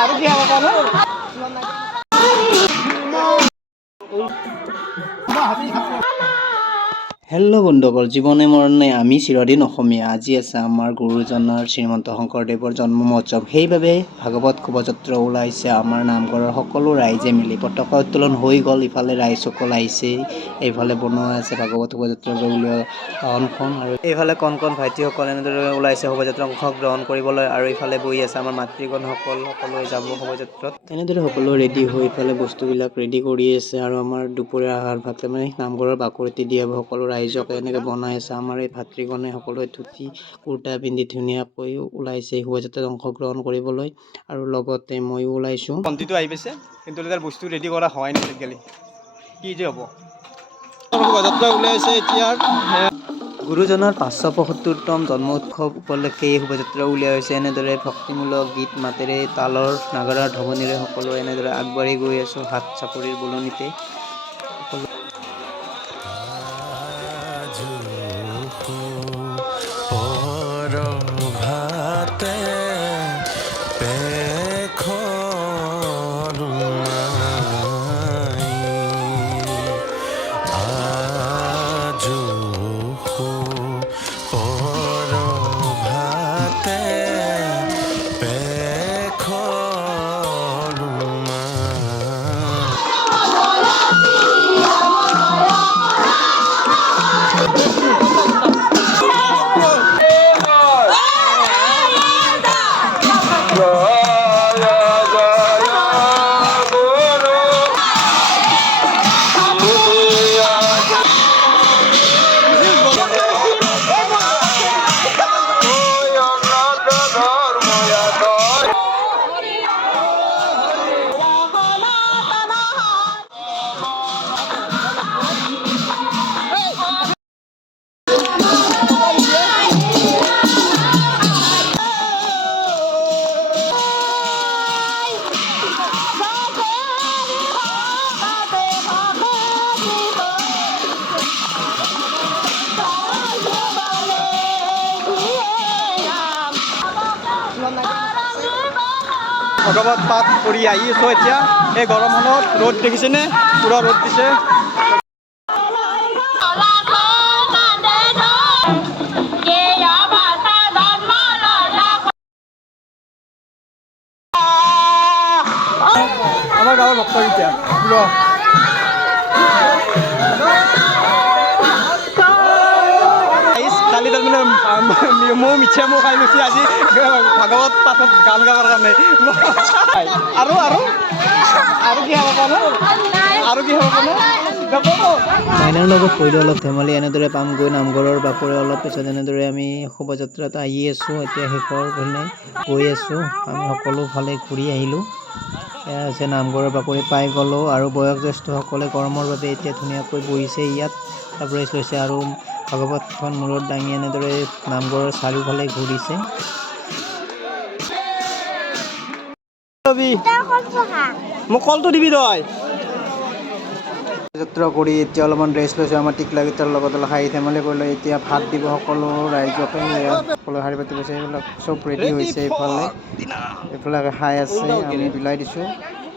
আৰু কি হ'ব কোৱা হেল্ল' বন্ধুসকল, জীৱনে মৰণে আমি চিৰদিন অসমীয়া। আজি আছে আমাৰ গুৰুজনাৰ শ্ৰীমন্ত শংকৰদেৱৰ জন্ম মহোৎসৱ। সেইবাবে ভাগৱত শোভাযাত্ৰা ওলাইছে আমাৰ নামঘৰৰ সকলো ৰাইজে মিলি। পতাকা উত্তোলন হৈ গ'ল, ইফালে ৰাইজসকল আহিছে, এইফালে বনোৱা আছে ভাগৱত শোভাযাত্ৰাৰ উলিওৱা বাহনখন, আৰু এইফালে কণ কণ ভাইটিসকল এনেদৰে ওলাইছে শোভাযাত্ৰাত অংশগ্ৰহণ কৰিবলৈ, আৰু ইফালে বহি আছে আমাৰ মাতৃগণসকল, সকলোৱে যাব শোভাযাত্ৰাত। এনেদৰে সকলো ৰেডি হৈ ইফালে বস্তুবিলাক ৰেডি কৰি আছে, আৰু আমাৰ দুপৰীয়া আহাৰ ভাত মানে নামঘৰৰ বাকৰিতে দিয়া সকলো ৰাইজক এনেকৈ বনাই আছে। আমাৰ এই ভাতৃগণে সকলোৱে ধুতি কুৰ্তা পিন্ধি ধুনীয়াকৈ ওলাইছে শোভাযাত্ৰাত অংশগ্ৰহণ কৰিবলৈ, আৰু লগতে ময়ো ওলাইছোঁ। ভণ্টিটো আহি পাইছে, কিন্তু তাৰ বস্তু ৰেডি কৰা হোৱাই নাই আজিকালি, কি যে হ'ব। শোভাযাত্ৰা ওলাইছে এতিয়া। গুৰুজনাৰ 575তম জন্ম উৎসৱ উপলক্ষে এই শোভাযাত্ৰা উলিওৱা হৈছে। এনেদৰে ভক্তিমূলক গীত মাতেৰে, তালৰ নাগাৰাৰ ধ্বনিৰে সকলোৱে এনেদৰে আগবাঢ়ি গৈ আছোঁ হাত চাপৰিৰ বলনিতে। ভগৱত পাঠ কৰি আহি আছোঁ এতিয়া। এই গৰমখনত ৰ'দ দেখিছেনে, পুৰা ৰ'দ দিছে। আমাৰ গাঁৱৰ ভক্ত এতিয়া কালি তাৰমানে ময়ো মিঠা মৌ খাই লৈছোঁ আজি ভাগৱত পাঠত গান গাবৰ কাৰণে। আৰু আৰু আৰু কি হ'ব কোৱা আৰু কি হ'ব কোৱা। মাইনাৰ লগত কৰিলোঁ অলপ ধেমালি, এনেদৰে পামগৈ নামঘৰৰ বাকৰি অলপ পিছত। এনেদৰে আমি শোভাযাত্ৰাত আহি আছোঁ, এতিয়া শেষৰ পিনে গৈ আছোঁ। আমি সকলো ফালে ঘূৰি আহিলোঁ। এয়া হৈছে নামঘৰৰ বাকৰি পাই গ'লোঁ, আৰু বয়োজ্যেষ্ঠসকলে গৰমৰ বাবে এতিয়া ধুনীয়াকৈ বহিছে ইয়াত, তাৰ ৰেষ্ট লৈছে, আৰু ভাগৱতখন মূৰত দাঙি এনেদৰে নামঘৰৰ চাৰিওফালে ঘূৰিছে। মোক কলটো দিবি তই। যাত্ৰা কৰি এতিয়া অলপমান ৰেষ্ট লৈছোঁ। আমাৰ টিকলা গীতৰ লগত অলপ হাঁহি ধেমালি কৰিলোঁ। এতিয়া ভাত দিব সকলো ৰাইজকে, সকলো শাৰী পাতি লৈছে, এইবিলাক চব ৰেডি হৈছে। এইফালে খাই আছে, আমি বিলাই দিছোঁ,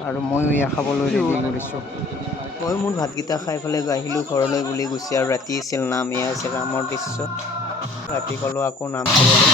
আৰু ময়ো এয়া খাবলৈ ৰেডি কৰিছোঁ। মই মোৰ ভাতকেইটা খাই পেলাই আহিলোঁ ঘৰলৈ বুলি গুচি, আৰু ৰাতি আছিল নাম। এয়া আছিল নামৰ দৃশ্য। ৰাতি গ'লোঁ আকৌ নাম চাবলৈ।